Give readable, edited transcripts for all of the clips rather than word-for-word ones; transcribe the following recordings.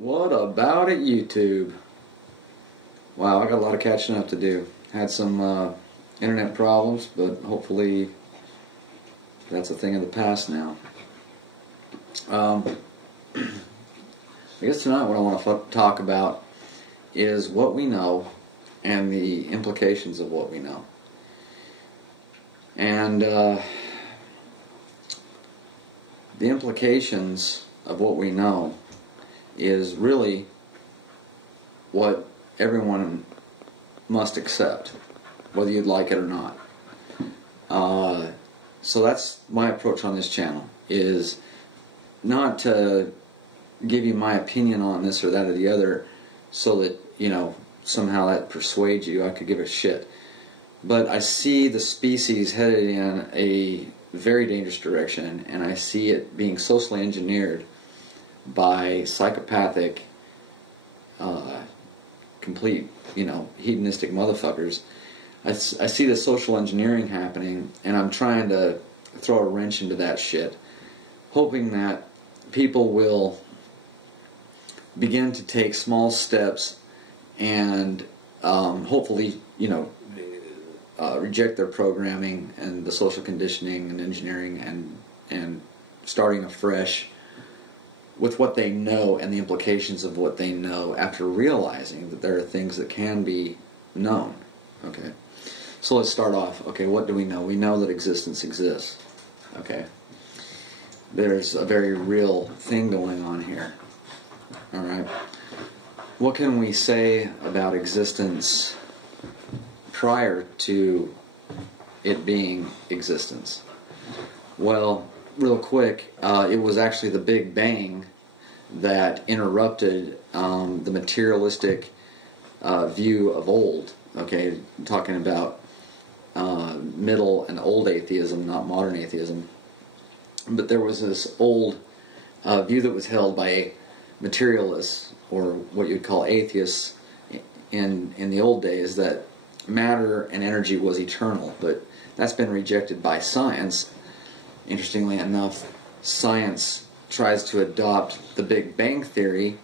What about it, YouTube? Wow, I got a lot of catching up to do. Had some internet problems, but hopefully that's a thing of the past now. I guess tonight what I want to talk about is what we know and the implications of what we know. And the implications of what we know is really what everyone must accept, whether you'd like it or not. So that's my approach on this channel, is not to give you my opinion on this or that or the other so that, you know, somehow that persuades you. I could give a shit. But I see the species headed in a very dangerous direction, and I see it being socially engineered by psychopathic, complete, you know, hedonistic motherfuckers. I see the social engineering happening, and I'm trying to throw a wrench into that shit, hoping that people will begin to take small steps and hopefully, you know, reject their programming and the social conditioning and engineering and starting afresh with what they know and the implications of what they know after realizing that there are things that can be known. Okay, so let's start off. Okay, what do we know? We know that existence exists. Okay, there's a very real thing going on here. Alright, what can we say about existence prior to it being existence? Well, real quick, it was actually the Big Bang that interrupted the materialistic view of old. Okay, I'm talking about middle and old atheism, not modern atheism. But there was this old view that was held by materialists, or what you'd call atheists, in the old days, that matter and energy was eternal. But that's been rejected by science. Interestingly enough, science tries to adopt the Big Bang Theory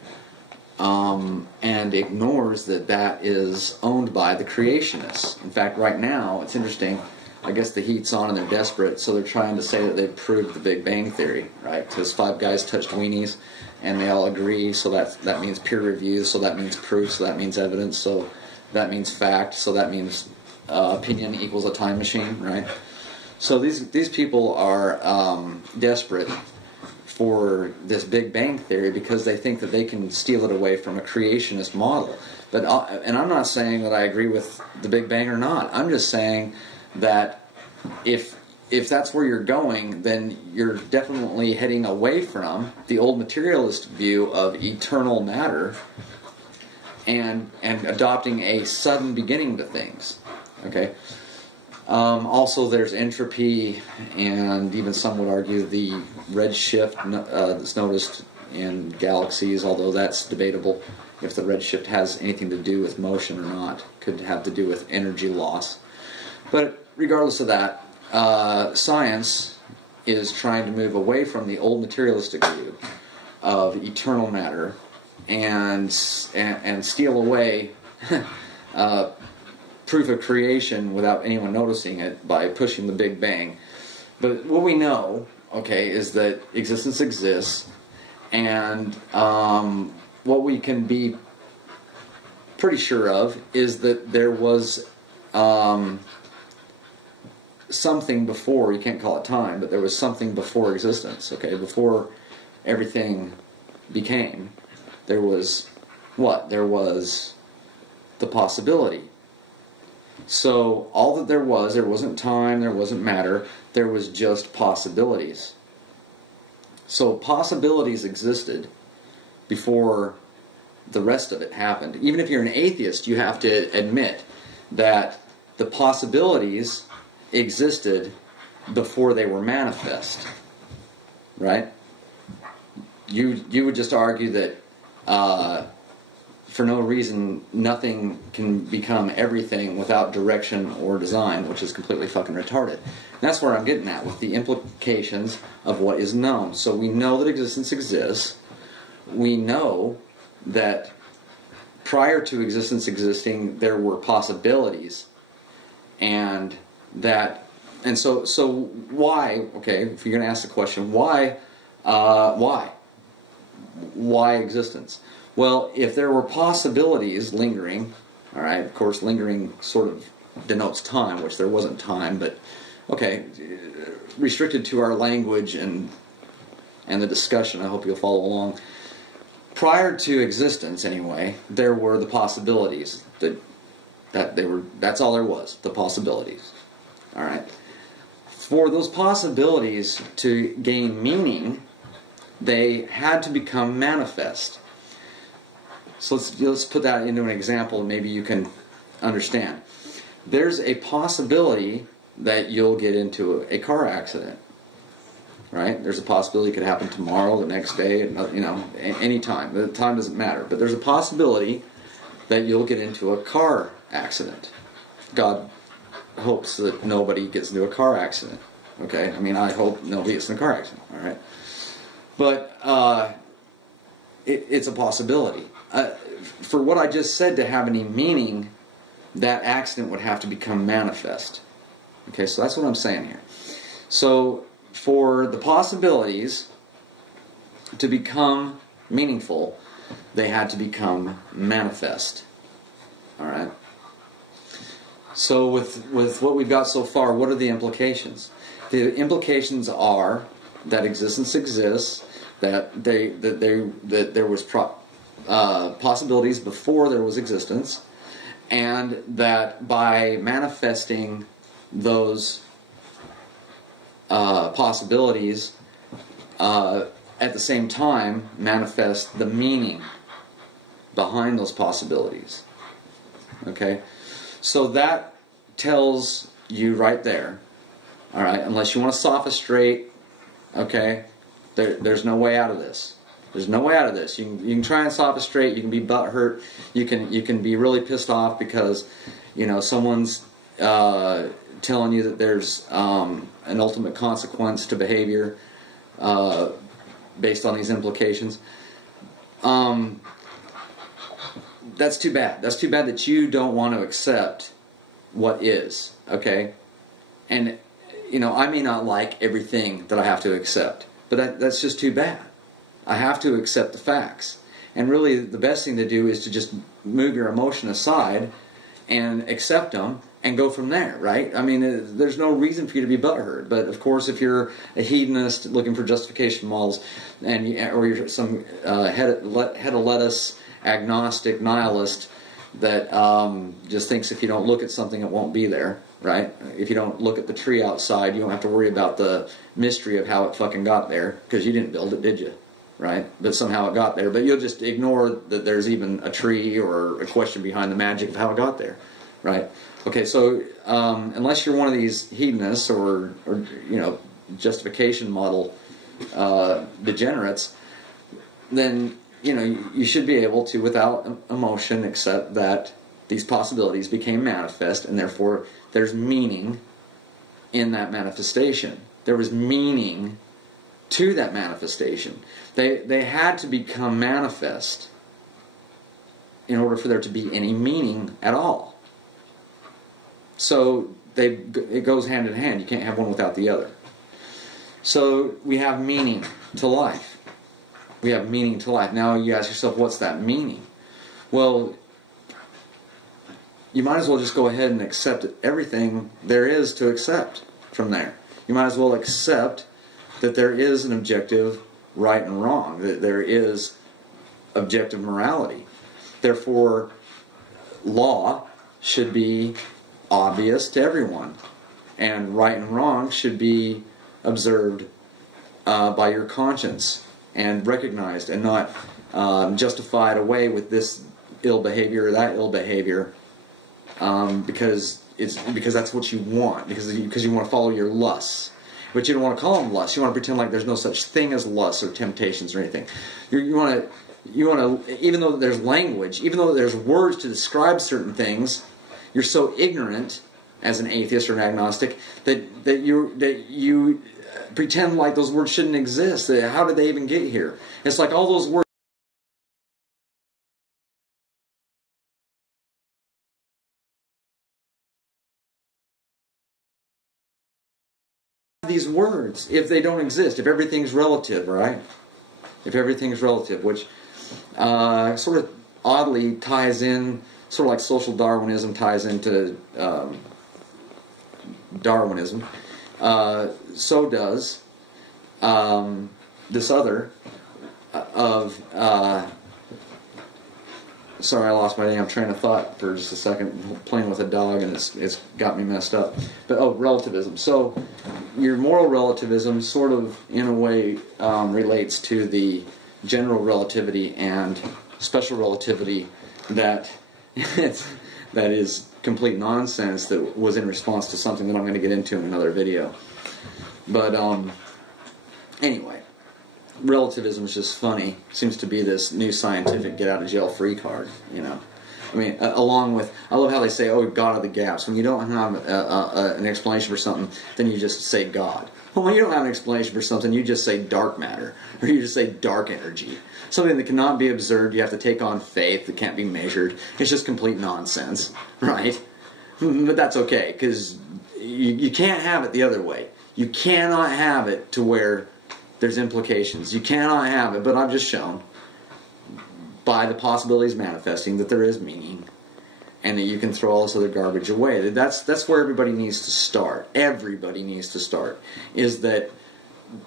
and ignores that that is owned by the creationists. In fact, right now, it's interesting, I guess the heat's on and they're desperate, so they're trying to say that they've proved the Big Bang Theory, right? Because 5 guys touched weenies, and they all agree, so that means peer review, so that means proof, so that means evidence, so that means fact, so that means opinion equals a time machine, right? So these people are desperate for this Big Bang Theory because they think that they can steal it away from a creationist model. But and I'm not saying that I agree with the Big Bang or not. I'm just saying that if that's where you're going, then you're definitely heading away from the old materialist view of eternal matter and adopting a sudden beginning to things. Okay. Also, there's entropy, and even some would argue the redshift that's noticed in galaxies, although that's debatable if the redshift has anything to do with motion or not. Could have to do with energy loss. But regardless of that, science is trying to move away from the old materialistic view of eternal matter and steal away proof of creation without anyone noticing it by pushing the Big Bang. But what we know, okay, is that existence exists, and what we can be pretty sure of is that there was something before. You can't call it time, but there was something before existence. Okay, before everything became, there was what? There was the possibility. So all that there wasn't time, there wasn't matter, there was just possibilities. So possibilities existed before the rest of it happened. Even if you're an atheist, you have to admit that the possibilities existed before they were manifest. Right? You would just argue that for no reason, nothing can become everything without direction or design, which is completely fucking retarded. And that's where I'm getting at, with the implications of what is known. So we know that existence exists. We know that prior to existence existing, there were possibilities, and so why? Okay, if you're going to ask the question, why existence? Well, if there were possibilities lingering, all right, of course, lingering sort of denotes time, which there wasn't time, but okay, restricted to our language and the discussion. I hope you'll follow along. Prior to existence, anyway, there were the possibilities that's all there was, the possibilities. All right. For those possibilities to gain meaning, they had to become manifest. So let's put that into an example, and maybe you can understand. There's a possibility that you'll get into a car accident. Right? There's a possibility it could happen tomorrow, the next day, any time. The time doesn't matter. But there's a possibility that you'll get into a car accident. God hopes that nobody gets into a car accident. Okay? I mean, I hope nobody gets in a car accident. All right? But it's a possibility. For what I just said to have any meaning, that accident would have to become manifest. Okay? So that's what I'm saying here. So for the possibilities to become meaningful, they had to become manifest. All right? So with what we've got so far, what are the implications? The implications are that existence exists, that there was possibilities before there was existence, and that by manifesting those possibilities, at the same time manifest the meaning behind those possibilities. Okay? So that tells you right there, all right, unless you want to sophistry, okay, there's no way out of this. There's no way out of this. You can try and sophistry, you can be butthurt, you can be really pissed off because, someone's telling you that there's an ultimate consequence to behavior based on these implications. That's too bad. That's too bad that you don't want to accept what is, okay? And, I may not like everything that I have to accept, but that's just too bad. I have to accept the facts. And really, the best thing to do is to just move your emotion aside and accept them and go from there, right? I mean, there's no reason for you to be butthurt. But of course, if you're a hedonist looking for justification models, or you're some head of lettuce agnostic nihilist that just thinks if you don't look at something, it won't be there, right? If you don't look at the tree outside, you don't have to worry about the mystery of how it fucking got there, because you didn't build it, did you? Right? But somehow it got there. But you'll just ignore that there's even a tree or a question behind the magic of how it got there, right? Okay, so unless you're one of these hedonists or justification model degenerates, then you should be able to, without emotion, accept that these possibilities became manifest, and therefore there's meaning in that manifestation. There was meaning to that manifestation. They had to become manifest in order for there to be any meaning at all. So it goes hand in hand. You can't have one without the other. So we have meaning to life. We have meaning to life. Now you ask yourself, what's that meaning? Well, you might as well just go ahead and accept everything there is to accept from there. You might as well accept that there is an objective right and wrong, that there is objective morality. Therefore, law should be obvious to everyone, and right and wrong should be observed by your conscience and recognized, and not justified away with this ill behavior or that ill behavior because that's what you want, because you want to follow your lusts. But you don't want to call them lusts. You want to pretend like there's no such thing as lusts or temptations or anything. You want to, even though there's language, even though there's words to describe certain things, you're so ignorant as an atheist or an agnostic that you pretend like those words shouldn't exist. How did they even get here? It's like all those words these words if they don't exist, if everything's relative, right? If everything's relative, which sort of oddly ties in, sort of like social Darwinism ties into Darwinism. So does this other of... sorry, I lost my damn train of thought for just a second, playing with a dog, and it's got me messed up. But, relativism. So, your moral relativism sort of, in a way, relates to the general relativity and special relativity that is complete nonsense that was in response to something that I'm going to get into in another video. But, anyway. Relativism is just funny. Seems to be this new scientific get-out-of-jail-free card, you know. I mean, along with... I love how they say, oh, God of the gaps. When you don't have an explanation for something, then you just say God. Well, when you don't have an explanation for something, you just say dark matter. Or you just say dark energy. Something that cannot be observed, you have to take on faith, that can't be measured. It's just complete nonsense, right? But that's okay, because you can't have it the other way. You cannot have it to where... there's implications. You cannot have it, but I've just shown by the possibilities manifesting that there is meaning and that you can throw all this other garbage away. That's where everybody needs to start. Everybody needs to start. Is that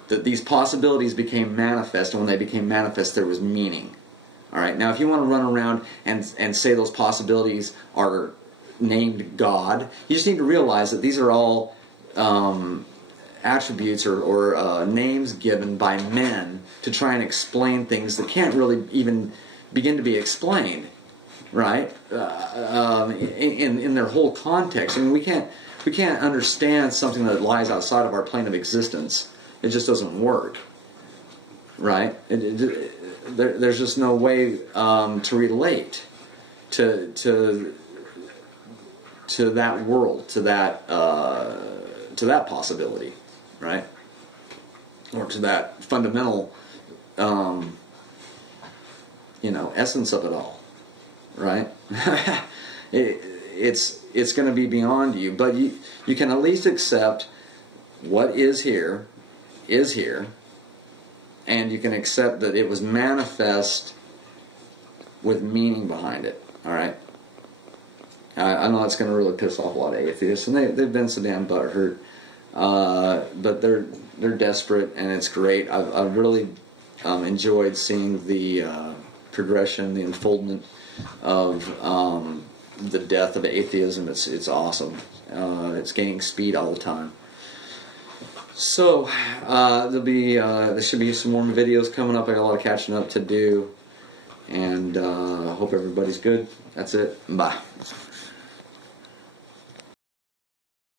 these possibilities became manifest, and when they became manifest, there was meaning. Alright, now if you want to run around and say those possibilities are named God, you just need to realize that these are all... attributes or names given by men to try and explain things that can't really even begin to be explained, right? In their whole context. I mean, we can't understand something that lies outside of our plane of existence. It just doesn't work, right? There's just no way to relate to that world, to that possibility. Right? Or to that fundamental, essence of it all. Right? It's going to be beyond you, but you can at least accept what is here, and you can accept that it was manifest with meaning behind it. Alright? I know it's going to really piss off a lot of atheists, and they've been so damn butthurt. But they're desperate, and it's great. I've really enjoyed seeing the progression, the unfoldment of the death of atheism. It's awesome. It's gaining speed all the time. So there should be some more videos coming up. I got a lot of catching up to do, and I hope everybody's good. That's it. Bye.